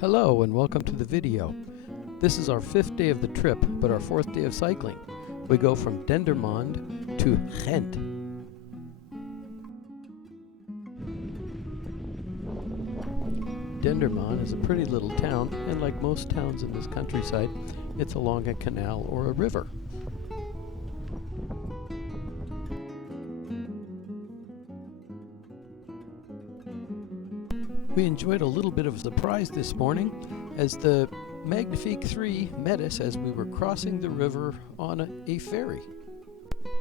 Hello and welcome to the video. This is our 5th day of the trip, but our 4th day of cycling. We go from Dendermonde to Ghent. Dendermonde is a pretty little town, and like most towns in this countryside, it's along a canal or a river. We enjoyed a little bit of a surprise this morning as the Magnifique 3 met us as we were crossing the river on a ferry.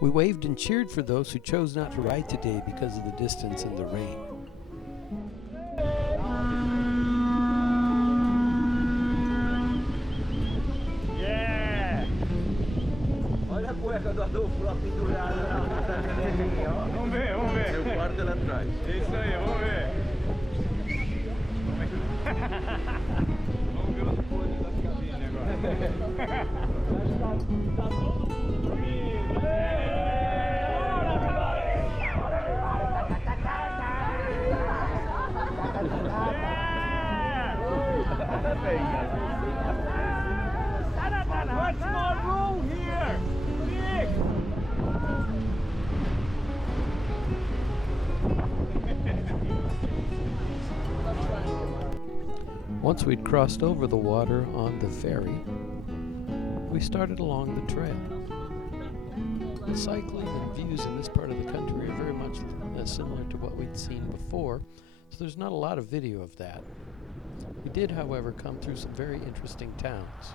We waved and cheered for those who chose not to ride today because of the distance and the rain. Yeah! Olha a cueca do Adolfo pendurada lá. Vamos ver. Eu guardo ela atrás. É isso aí, vamos ver. Vamos ver os podres das cabines agora. Tá todo mundo dormindo. What's more room here? Nick! Once we'd crossed over the water on the ferry, we started along the trail. The cycling and views in this part of the country are very much similar to what we'd seen before, so there's not a lot of video of that. We did, however, come through some very interesting towns.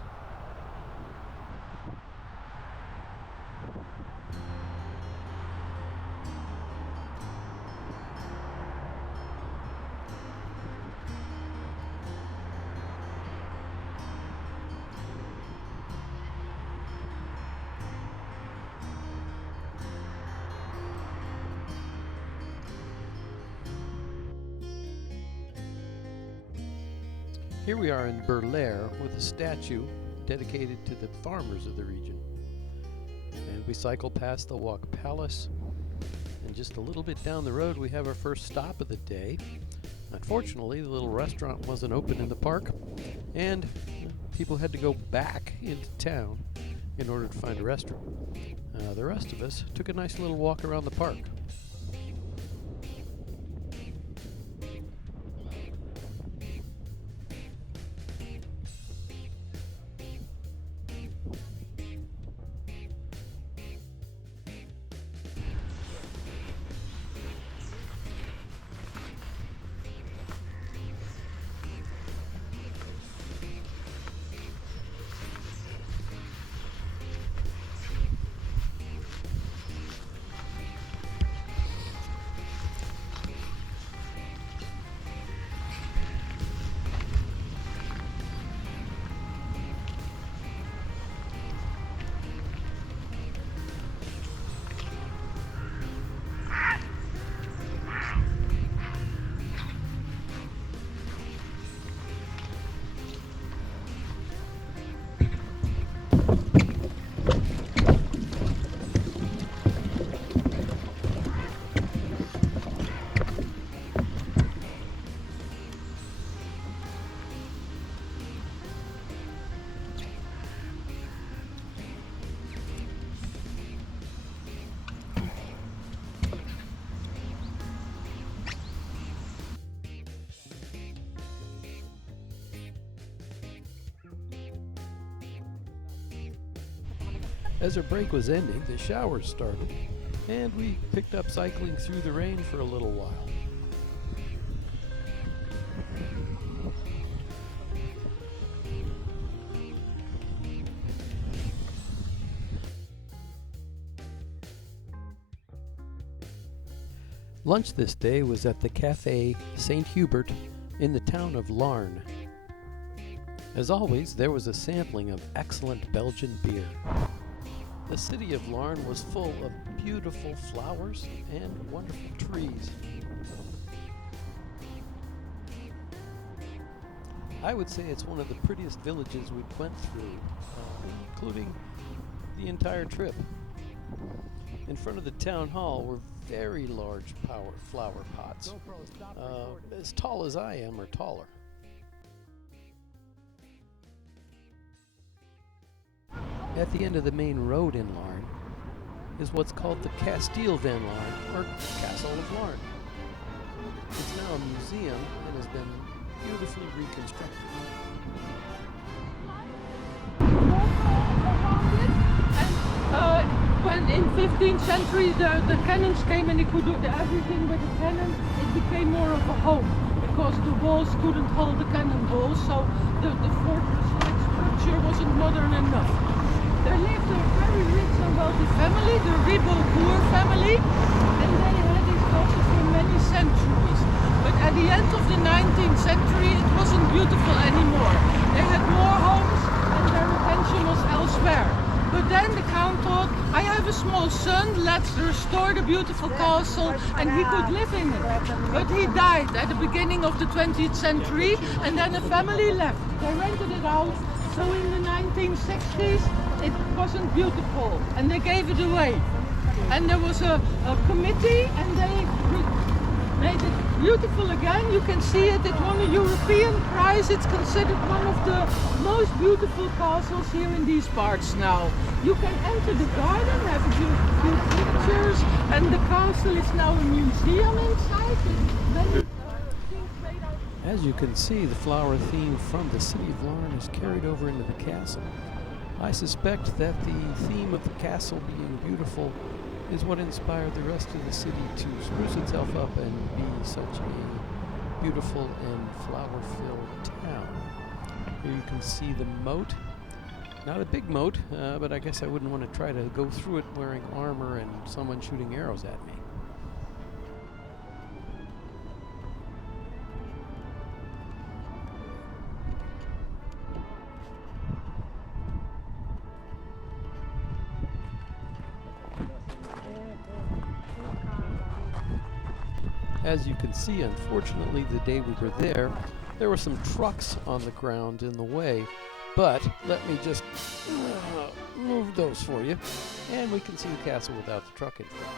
Here we are in Berlaire with a statue dedicated to the farmers of the region. And we cycle past the Walk Palace, and just a little bit down the road we have our first stop of the day. Unfortunately, the little restaurant wasn't open in the park, and people had to go back into town in order to find a restaurant. The rest of us took a nice little walk around the park. As our break was ending, the showers started, and we picked up cycling through the rain for a little while. Lunch this day was at the Café St. Hubert in the town of Larne. As always, there was a sampling of excellent Belgian beer. The city of Larne was full of beautiful flowers and wonderful trees. I would say it's one of the prettiest villages we went through, including the entire trip. In front of the town hall were very large flower pots, as tall as I am or taller. At the end of the main road in Larne is what's called the Kasteel van Larne, or Castle of Larne. It's now a museum and has been beautifully reconstructed. When in 15th century the cannons came and they could do everything with the cannon, it became more of a home because the walls couldn't hold the cannonballs, so the fortress-like structure wasn't modern enough. There lived a very rich and wealthy family, the Ribo-Boer family, and they had this castle for many centuries. But at the end of the 19th century it wasn't beautiful anymore. They had more homes and their attention was elsewhere. But then the count thought, I have a small son, let's restore the beautiful castle, and he could live in it. But he died at the beginning of the 20th century, and then the family left. They rented it out, so in the 1960s it wasn't beautiful, and they gave it away. And there was a committee, and they made it beautiful again. You can see it, it won a European prize. It's considered one of the most beautiful castles here in these parts now. You can enter the garden, have a few pictures, and the castle is now a museum inside. As you can see, the flower theme from the city of Larne is carried over into the castle. I suspect that the theme of the castle being beautiful is what inspired the rest of the city to spruce itself up and be such a beautiful and flower-filled town. Here you can see the moat. Not a big moat, but I guess I wouldn't want to try to go through it wearing armor and someone shooting arrows at me. As you can see, unfortunately, the day we were there were some trucks on the ground in the way, but let me just move those for you, and we can see the castle without the truck in front.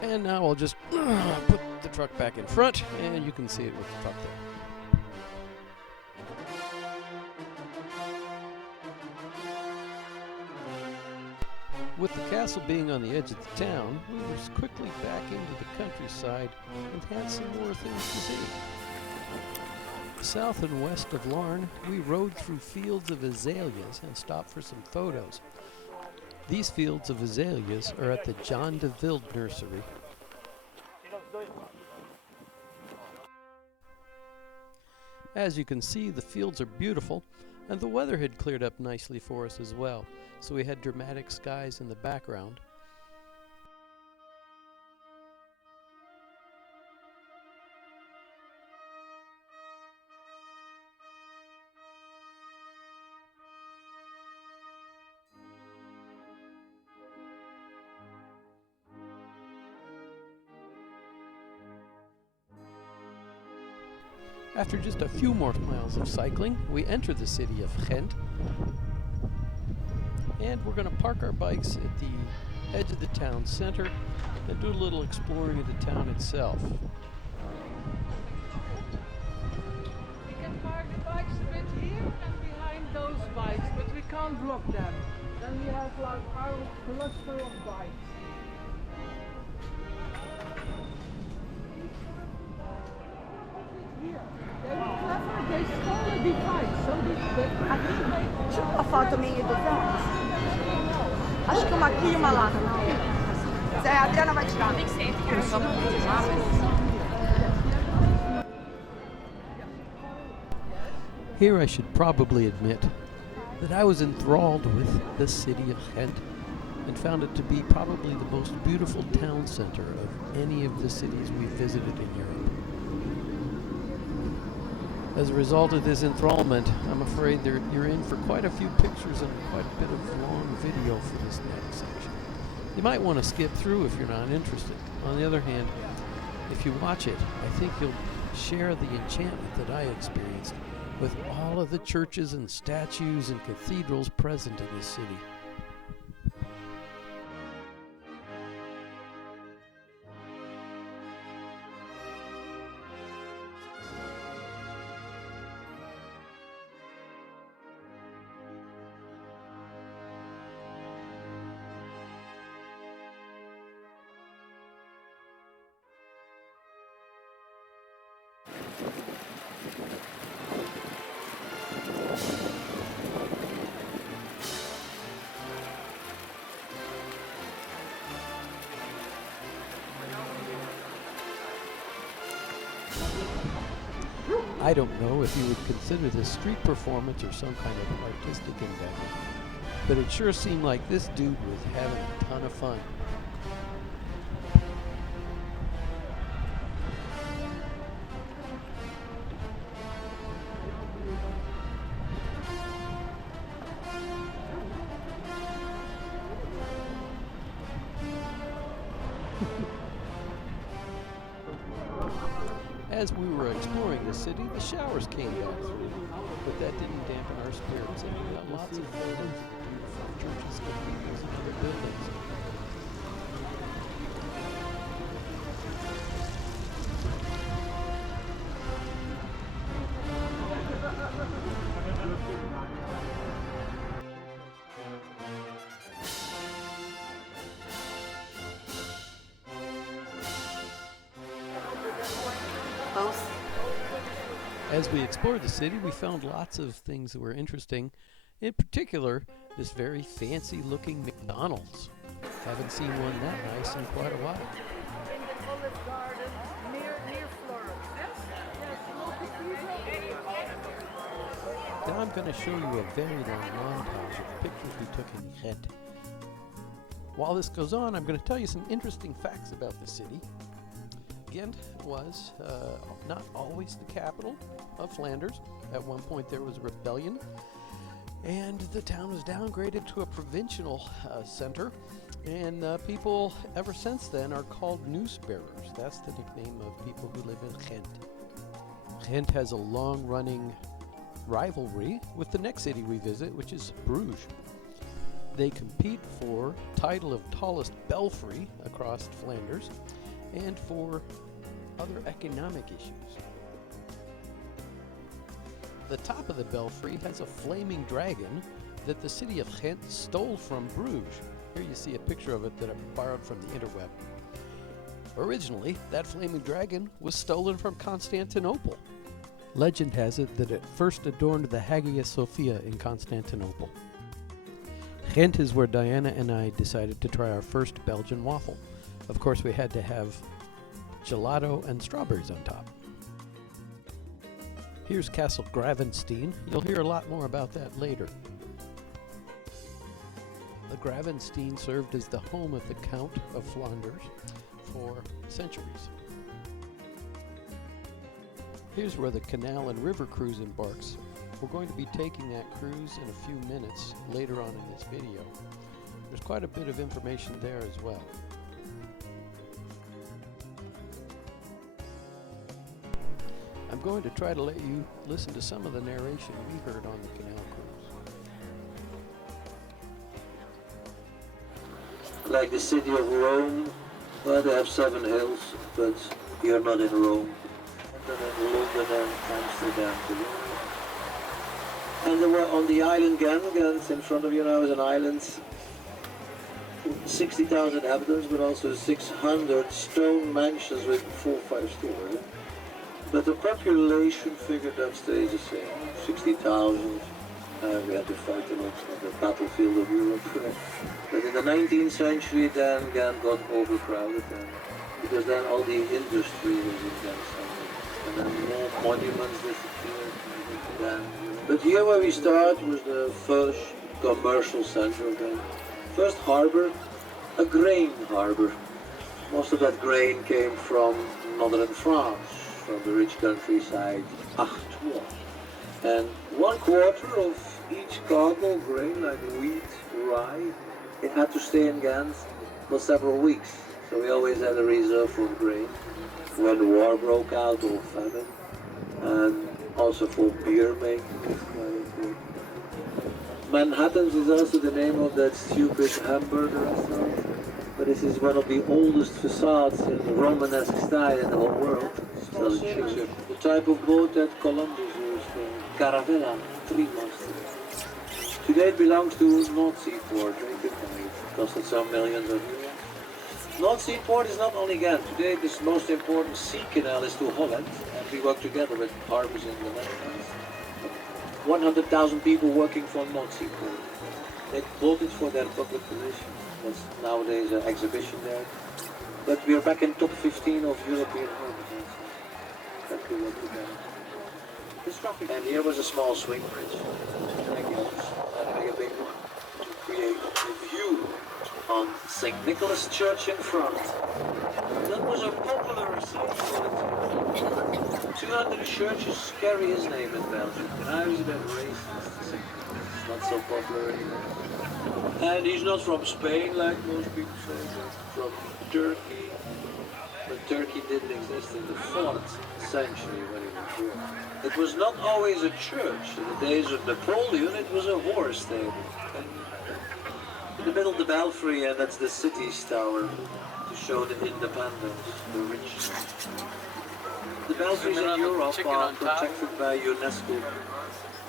And now I'll just put the truck back in front, and you can see it with the truck there. With the castle being on the edge of the town, we were quickly back into the countryside and had some more things to see. South and west of Larne, we rode through fields of azaleas and stopped for some photos. These fields of azaleas are at the John de Wild nursery. As you can see, the fields are beautiful, and the weather had cleared up nicely for us as well, so we had dramatic skies in the background. After just a few more miles of cycling, we enter the city of Ghent, and we're going to park our bikes at the edge of the town center and do a little exploring of the town itself. We can park the bikes a bit here and behind those bikes, but we can't block them. Then we have like our cluster of bikes. They were clever, they stole a device, so they Tipo a foto minha do Vans. Acho que uma aqui e uma lá. Zé, a Adriana vai tirar. Here I should probably admit that I was enthralled with the city of Ghent and found it to be probably the most beautiful town center of any of the cities we visited in Europe. As a result of this enthrallment, I'm afraid you're in for quite a few pictures and quite a bit of long video for this next section. You might want to skip through if you're not interested. On the other hand, if you watch it, I think you'll share the enchantment that I experienced with all of the churches and statues and cathedrals present in the city. I don't know if you would consider this street performance or some kind of artistic endeavor, but it sure seemed like this dude was having a ton of fun. As we were exploring the city, the showers came back through, but that didn't dampen our spirits, and we got lots of photos of the beautiful churches, cathedrals, and other buildings. As we explored the city, we found lots of things that were interesting. In particular, this very fancy-looking McDonald's. Haven't seen one that nice in quite a while. In the Olive Garden near Florence. Yes? Now I'm going to show you a very long montage of pictures we took in Ghent. While this goes on, I'm going to tell you some interesting facts about the city. Ghent was not always the capital of Flanders. At one point there was a rebellion, and the town was downgraded to a provincial center, and people ever since then are called news bearers. That's the nickname of people who live in Ghent. Ghent has a long-running rivalry with the next city we visit, which is Bruges. They compete for title of tallest belfry across Flanders, and for other economic issues. The top of the belfry has a flaming dragon that the city of Ghent stole from Bruges. Here you see a picture of it that I borrowed from the interweb. Originally, that flaming dragon was stolen from Constantinople. Legend has it that it first adorned the Hagia Sophia in Constantinople. Ghent is where Diana and I decided to try our first Belgian waffle. Of course, we had to have gelato and strawberries on top. Here's Castle Gravenstein. You'll hear a lot more about that later. The Gravenstein served as the home of the Count of Flanders for centuries. Here's where the canal and river cruise embarks. We're going to be taking that cruise in a few minutes later on in this video. There's quite a bit of information there as well. I'm going to try to let you listen to some of the narration we heard on the canal cruise. Like the city of Rome, well, they have 7 hills, but you're not in Rome. And then London and Amsterdam. And there were on the island Ghent, in front of you now is an island, 60,000 inhabitants, but also 600 stone mansions with 4 or 5 stories. But the population figure that stays the same, 60,000. We had to fight a lot on the battlefield of Europe. But in the 19th century, then Ghent got overcrowded, because then all the industry was in Ghent. And then more monuments disappeared. But here where we start was the first commercial center of Ghent. First harbor, a grain harbor. Most of that grain came from northern France, from the rich countryside, Artois. And 1/4 of each cargo of grain, like wheat, rye, it had to stay in Ghent for several weeks. So we always had a reserve of grain when the war broke out or famine. And also for beer making. Manhattan's is also the name of that stupid hamburger restaurant. But this is one of the oldest facades in the Romanesque style in the whole world. So the type of boat that Columbus used, Caravella, 3 months. Today it belongs to North Seaport. It costed some millions of euros. North Seaport is not only Ghent. Today the most important sea canal is to Holland, and we work together with harbors in the Netherlands. 100,000 people working for North Seaport. They bought it for their public relations. There's nowadays an exhibition there. But we are back in top 15 of European harbors. That we work together. And here was a small swing bridge. Like it was, and a big one to create a view on St. Nicholas Church in front. That was a popular symbol. 200 churches carry his name in Belgium. And I was a bit racist. St. Nicholas is not so popular anymore. And he's not from Spain like most people say, he's from Turkey. But Turkey didn't exist in the 4th century when he was here. It was not always a church. In the days of Napoleon, it was a horse stable. And in the middle of the belfry, and that's the city's tower to show the independence, the richness. The belfries in Europe are protected by UNESCO.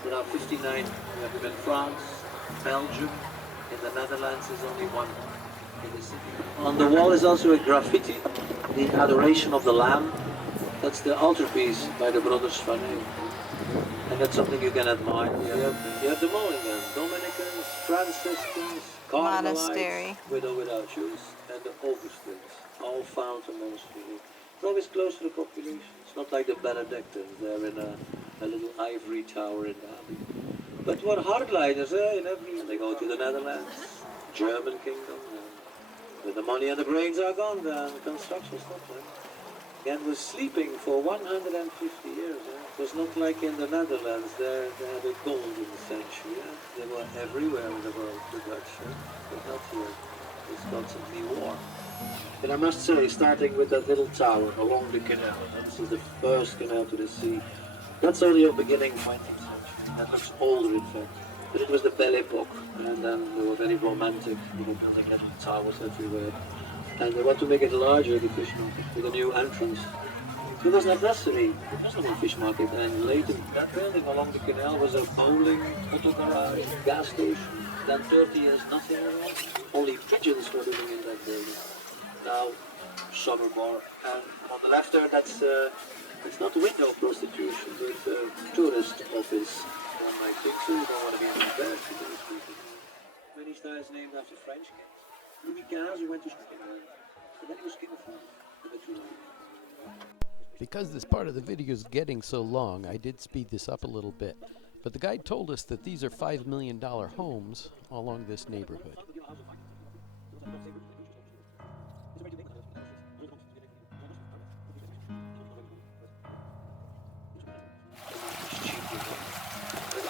There are 59. We have them in France, Belgium. In the Netherlands, there's only one in the city. On the wall is also a graffiti, the Adoration of the Lamb. That's the altarpiece by the brothers Van Eyck. And that's something you can admire. You have them all in there. Dominicans, Franciscans, Monastery. Carmelites, widow without shoes, and the Augustines, all found amongst the It's always close to the population. It's not like the Benedictines, they're in a little ivory tower in the alley. But what hardliners, in every, they go to the Netherlands, German kingdom, when the money and the brains are gone, the construction stops. Ghent was sleeping for 150 years. It was not like in the Netherlands, they had a golden century. They were everywhere in the world, the Dutch, but not here. It's constantly war. And I must say, starting with that little tower along the canal, this is the first canal to the sea, that's only a beginning 20th century. That looks older, in fact. But it was the Belle Epoque, and then they were very romantic. They were building little towers everywhere. And they want to make it larger, the fish market, with a new entrance. It was not necessary. It was not a fish market. And later, that building along the canal was a bowling, auto garage, gas station. Then 30 years, nothing at all. Only pigeons were living in that building. Now, summer more. And on the left there, that's it's not window prostitution, but tourist office. One might think so. You don't want to be embarrassed to those people. Many styles named after French kings. Louis XV, who went to school, and then he was king of France. Because this part of the video is getting so long, I did speed this up a little bit. But the guide told us that these are $5 million homes along this neighborhood.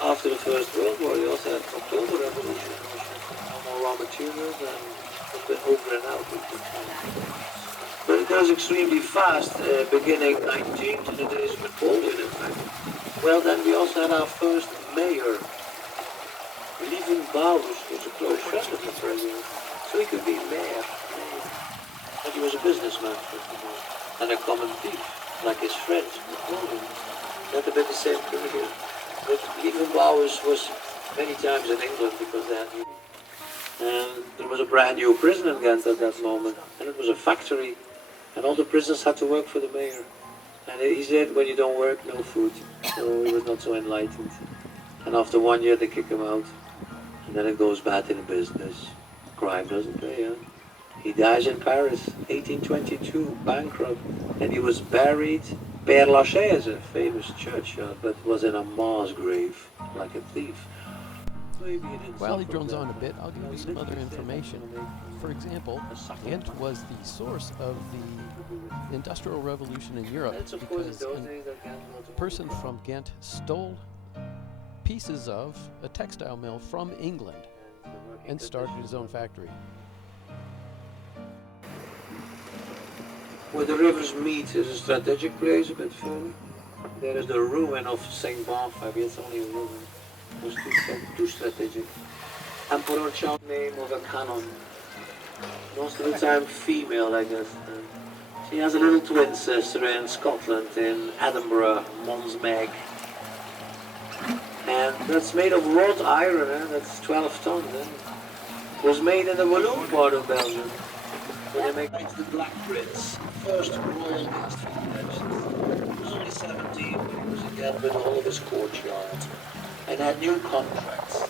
After the First World War, you also had October Revolution, no more raw materials and a bit over and out. But it goes extremely fast, beginning 19th in the days of Napoleon, in fact. Well, then we also had our first mayor. Barge was a close friend of the president, so he could be mayor. But he was a businessman, first of all, and a common thief, like his friend Napoleon. Not a bit the same career. But Lievenbouwers was many times in England because they had new. And there was a brand new prison in Ghent at that moment, and it was a factory, and all the prisoners had to work for the mayor. And he said, when you don't work, no food. So he was not so enlightened. And after 1 year, they kick him out. And then it goes bad in the business. Crime doesn't pay, huh? He dies in Paris, 1822, bankrupt, and he was buried. Père Lachaise, a famous churchyard, but was in a mass grave, like a thief. While he drones on a bit, I'll give you some other information. For example, Ghent was the source of the Industrial Revolution in Europe because a person from Ghent stole pieces of a textile mill from England and started his own factory. Where the rivers meet is a strategic place a bit further. There is the ruin of St. Bonfire, it's only a ruin. It was too strategic. Emperor Charles, name of a cannon. Most of the time female, I guess. She has a little twin sister in Scotland, in Edinburgh, Mons Meg. And that's made of wrought iron, that's 12 tons. It was made in the Walloon part of Belgium. Where they make the Black Prince, first royal against Flanders. He was only 17 when he was again with all of his courtyard and had new contracts.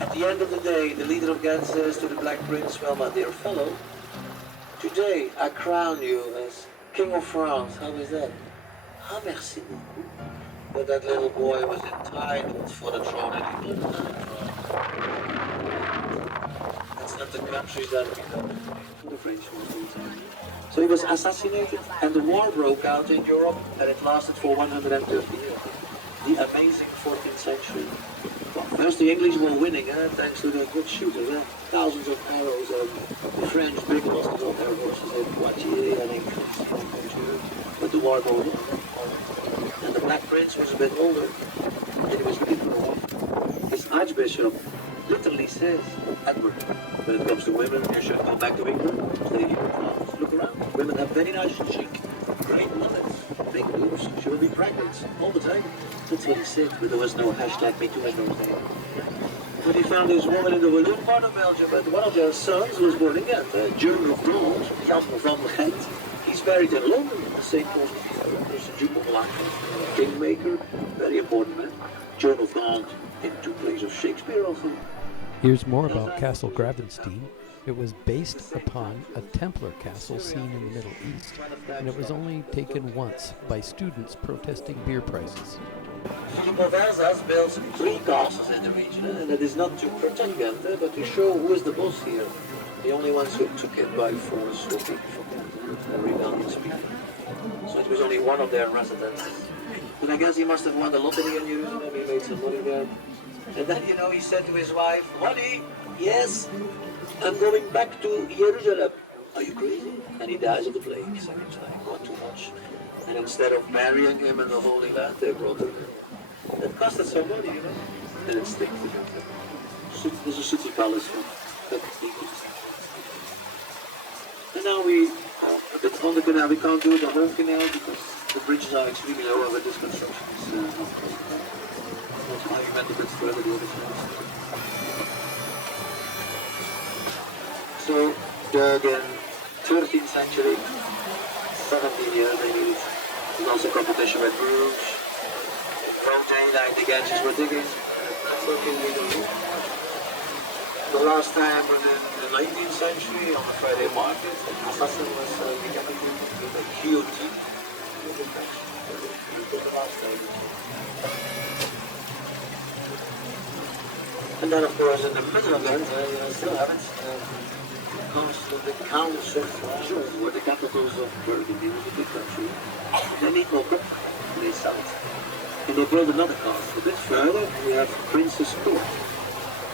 At the end of the day, the leader of Ghent says to the Black Prince, well, my dear fellow, today I crown you as King of France. How is that? Ah, merci beaucoup. But that little boy was entitled for the throne in England. That's not the country that we know. The French were. So he was assassinated, and the war broke out in Europe, and it lasted for 130 years. The amazing 14th century. Well, first the English were winning, thanks to their good shooters. Thousands of arrows, the French big losses on their horses in Poitiers and in Ghent. But the war goes on. And the Black Prince was a bit older, and he was looking for a wife. His Archbishop literally says, Edward, when it comes to women, you should go back to England, stay here in France, look around. Women have very nice and chic, great wallets, big boobs, she will be pregnant all the time. That's what he said, but there was no hashtag #MeToo in those days. But he found this woman in the Walloon part of Belgium, and one of their sons was born in Ghent, Duke of Ghent, Jan van Ghent. He's buried in London, the St. Paul's Cathedral. There's the Duke of Ghent, Kingmaker, very important man. Joan of Ghent, in two plays of Shakespeare also. Here's more about Castle Gravenstein. It was based upon a Templar castle seen in the Middle East, and it was only taken once by students protesting beer prices. Philip of Alsace built 3 castles in the region, and that is not to protect Ghent, but to show who is the boss here. The only ones who took it by force were people from Ghent, rebellious people. So it was only one of their residences. But I guess he must have won the lottery in Jerusalem, he made some money there. And then, he said to his wife, "Honey, yes, I'm going back to Jerusalem." "Are you crazy?" And he dies of the plague, second time, not too much. And instead of marrying him in the Holy Land, they brought him in. It costed some money, and it stinks. There's a city palace for that people. And now we a bit on the canal. We can't do the whole canal because the bridges are extremely low, but this construction is not possible. That's why we went a bit further the other side. So, again, 13th century, 17 years they needed. There's also competition with brooms, rotate like the ganges were digging. That's what we do. The last time was in the 19th century on the Friday market. The assassin was decapitated with a guillotine. The last time. And then, of course, in the middle of Ghent, I still have it. The counts of Joux were the capitals of Burgundy, the big country. They need more cook, and they sell it. And they build another castle. A bit further, we have Prince's Court.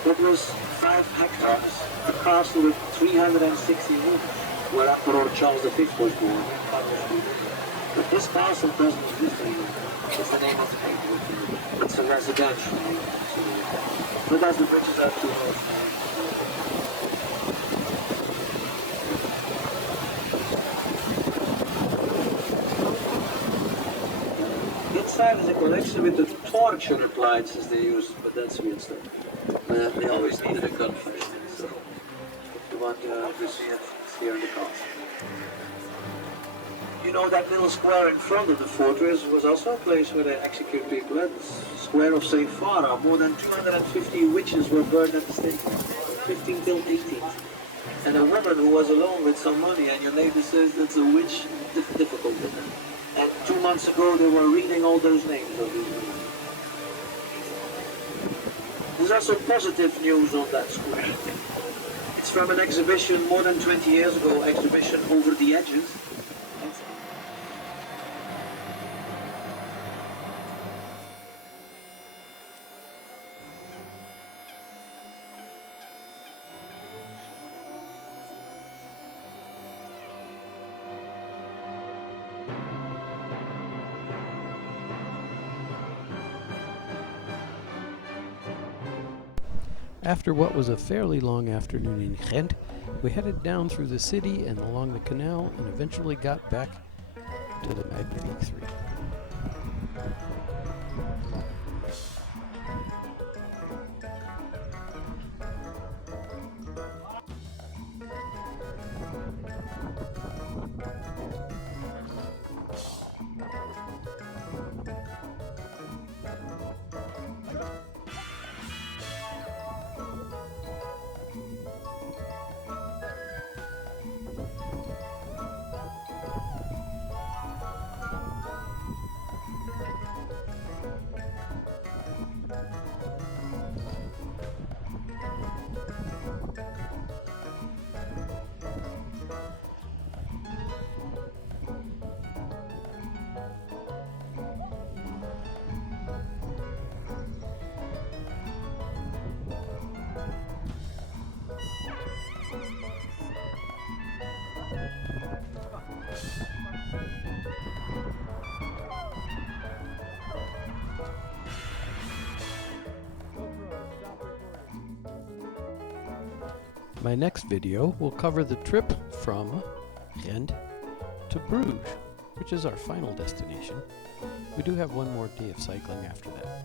That was 5 hectares, a castle with 360 rooms, where Emperor Charles V was born. But this castle doesn't exist anymore. It's the name of the people. It's a residential. But as the bridges are too low. Inside is a collection with the torture appliances they use, but that's weird stuff. They always needed a gun for it, so if you want to see it, it's here in the castle. That little square in front of the fortress was also a place where they execute people. The square of St. Farah, more than 250 witches were burned at the stake, 15 till 18. And a woman who was alone with some money, and your neighbor says that's a witch, difficult. And 2 months ago they were reading all those names of these women. There's also positive news on that square. It's from an exhibition more than 20 years ago, exhibition Over the Edges. After what was a fairly long afternoon in Ghent, we headed down through the city and along the canal and eventually got back to the Magnifique 3. My next video will cover the trip from Ghent to Bruges, which is our final destination. We do have one more day of cycling after that.